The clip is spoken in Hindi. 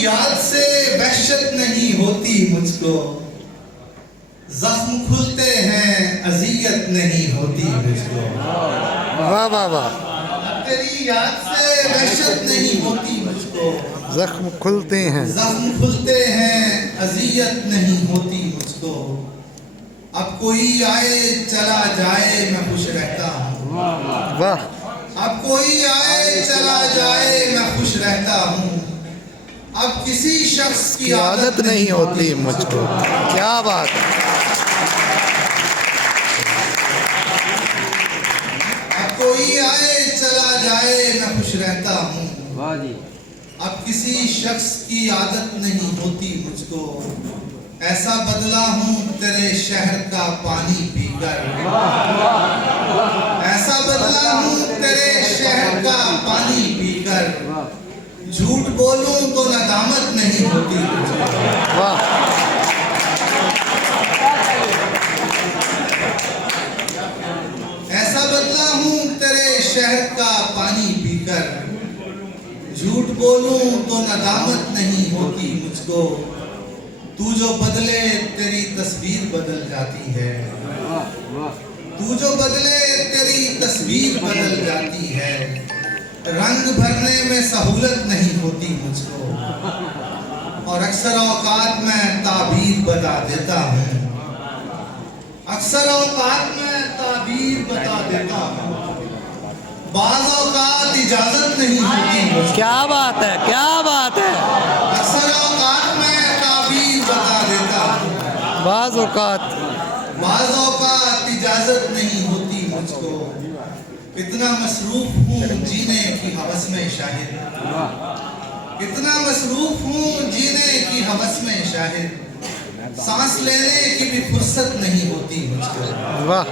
याद से वहशत नहीं होती मुझको, जख्म खुलते हैं अजियत नहीं होती मुझको। वाह वाह वाह। तेरी याद से वहशत नहीं होती मुझको, जख्म खुलते हैं, जख्म खुलते हैं अजियत नहीं होती मुझको। अब कोई आए चला जाए मैं खुश रहता हूँ। वाह। अब कोई आए चला जाए मैं खुश रहता हूँ। अब किसी शख्स की आदत नहीं होती मुझको। क्या बात है। अब कोई आए चला जाए मैं खुश रहता हूँ। वाह जी। अब किसी शख्स की आदत नहीं होती मुझको। ऐसा बदला हूँ तेरे शहर का पानी पीकर, ऐसा बदला हूँ तेरे शहर का पानी पीकर। झूठ बोलूं तो नदामत नहीं होती मुझको। वाह। ऐसा बदला हूँ तेरे शहर का पानी पीकर। झूठ बोलूं तो नदामत नहीं होती मुझको। तू जो बदले तेरी तस्वीर बदल जाती है, तू जो बदले तेरी तस्वीर बदल जाती है। रंग भरने में सहूलत नहीं होती मुझको, और अक्सर औकात में ताबीर बता देता हूँ। अक्सर औकात में ताबीर बता देता हूँ। बाज़ औकात इजाजत नहीं होती मुझको। क्या बात है, क्या बात है। अक्सर औकात में ताबीर बता देता हूँ। बाज़ औकात इजाजत नहीं होती मुझको। इतना मसरूफ हूँ जीने की हवस में शाहिद, इतना मसरूफ हूँ जीने की हवस में शाहिद। सांस लेने की भी फुर्सत नहीं होती मुझको। वाह।